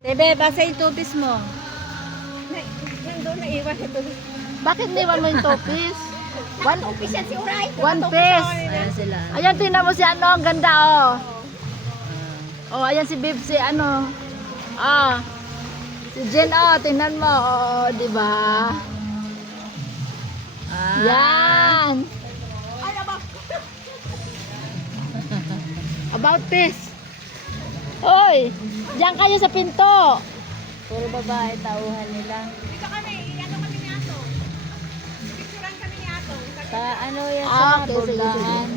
Tebe, basa yung tubis mo. Nandun, naiwan ito. Bakit niwan mo yung topis? One, Tupis yan si Uray. one piece. Ayan sila. Ayan, tingnan mo si ano, ang ganda oh. Oh, ayan si Bib, si ano. Ah. Si Jen, oh, tingnan mo. Oh, di ba? Yan. Ay, aba. About this. Hoy, diyan kayo sa pinto. Puro babae, tauhan nila. Dito kami, ano kami ni Ato? Picturean kami ni Ato. Sa ano yan Ah, sa okay, sige, bordahan.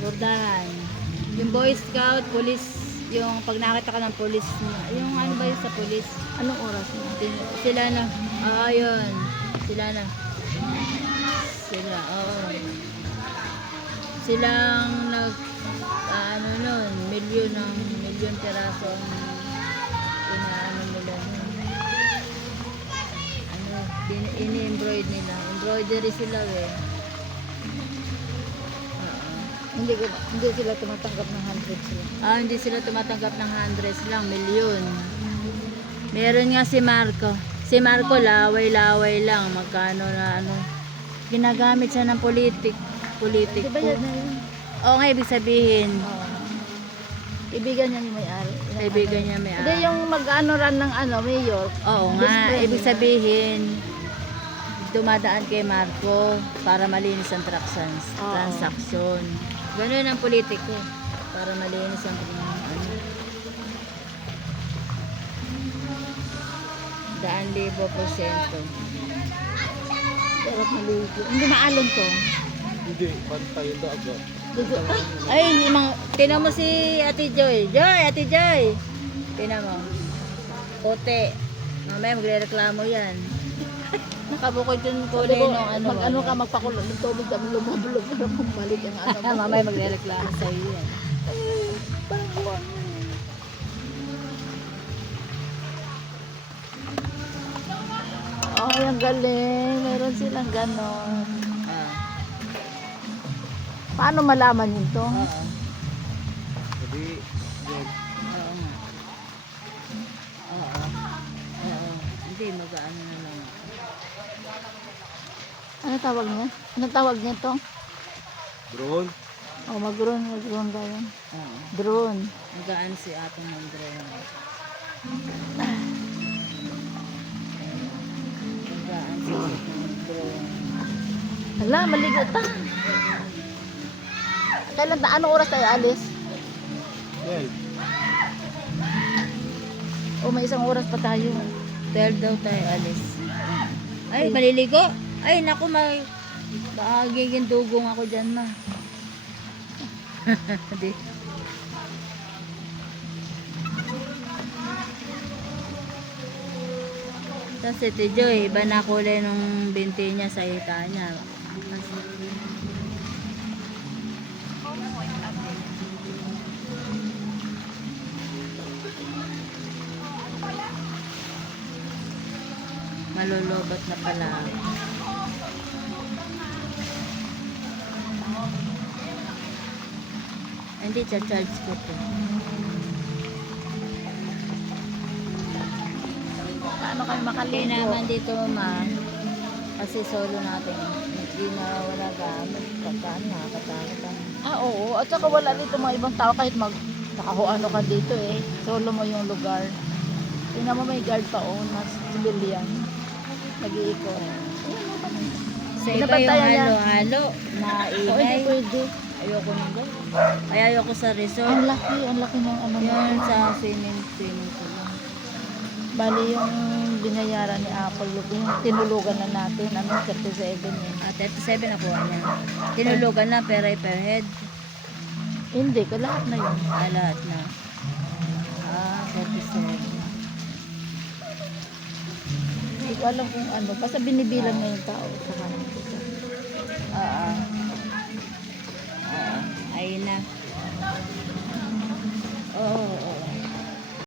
Bordahan. Yung Boy Scout, police, yung pag nakita ka ng police, yung ano ba yun sa police? Anong oras na? Sila na. Yun. Sila na. Sila, oo. Silang nag, ano nun, milyon peraso ang inaano nila nun. Ano, ini-embroid nila. Embroidery sila eh. Oo. Hindi sila tumatanggap ng 100 sila. Hindi sila tumatanggap ng hundreds lang, milyon. Meron nga si Marco. Si Marco, laway-laway lang. Magkano na ano. Ginagamit siya ng politik. Di ba yan na yun? Oo nga, ibig sabihin. Oo. Ibigan niya yung may-ari. Kaibigan niya may Hindi yung mag-ano ran ng ano, mayor. Oo Best nga, friend ibig niya. sabihin, dumadaan kay Marco para malinis ang Oo. transaksyon. Ganun ang politiko. Para malinis ang ano. 100%. Pero maligo. Hindi maalon to. Hindi, pantay ito agad. Ay, tinan mo si Ate Joy. Ate Joy. Tinan mo. Puti. Mamaya magre-reklamo yan. Nakabukod yung kulay ng ano. Mag-ano ka, magpakulo ng tubig, dami lumabulog na bumalik ang ano mo. Mamaya magre-reklamo sa iyo yan. Parang buwan. Oh, ang galing. Meron silang ganon. Paano malaman yun to? Oo. Jadi, yan. Oo nga. Oo. Oo. Hindi, mag-ano na lang. Ano tawag niya? Ano tawag niya to? Drone. Oh, mag-drone tayo. Oo. Drone. Magaan si atong ng drone. Magaan si atong ng drone. Hala, maligo ta. Kailan ta? Anong oras tayo alis? Yan. O may isang oras pa tayo. 12 daw tayo alis. Ay, maliligo. Ay, naku, magiging dugong ako dyan, ma. Di. Tapos si Joy, iba na kulay nung binti niya sa hita niya. Malulobot na pala. Hindi, charge ko to. Paano kayo makaligo? Kailangan dito, ma. Kasi solo natin. Hindi na wala gamit. Nakakatakot. Oo. At saka wala dito mga ibang tao kahit nakahuano ka dito eh. Solo mo yung lugar. Tingnan mo may guard pa oh, na civilian. Nag-iikot. Sa iba yung Binabantayan yan. halo-halo, Oo, hindi maingay. pwede. Ayoko nung gano'n. Ay, ayoko sa resort. Ang laki ng ano Yun mo. sa swimming pool lang. Bali yung binayaran ni Apple, yung tinulugan na natin, ano, 37 eh. 37 ako niya. Tinulugan lang pero per head. Hindi, lahat na yun. Lahat na. 37. Hindi ko alam kung ano, basta binibilang na yung tao sa kanan. Oo. Ayun na. Oo.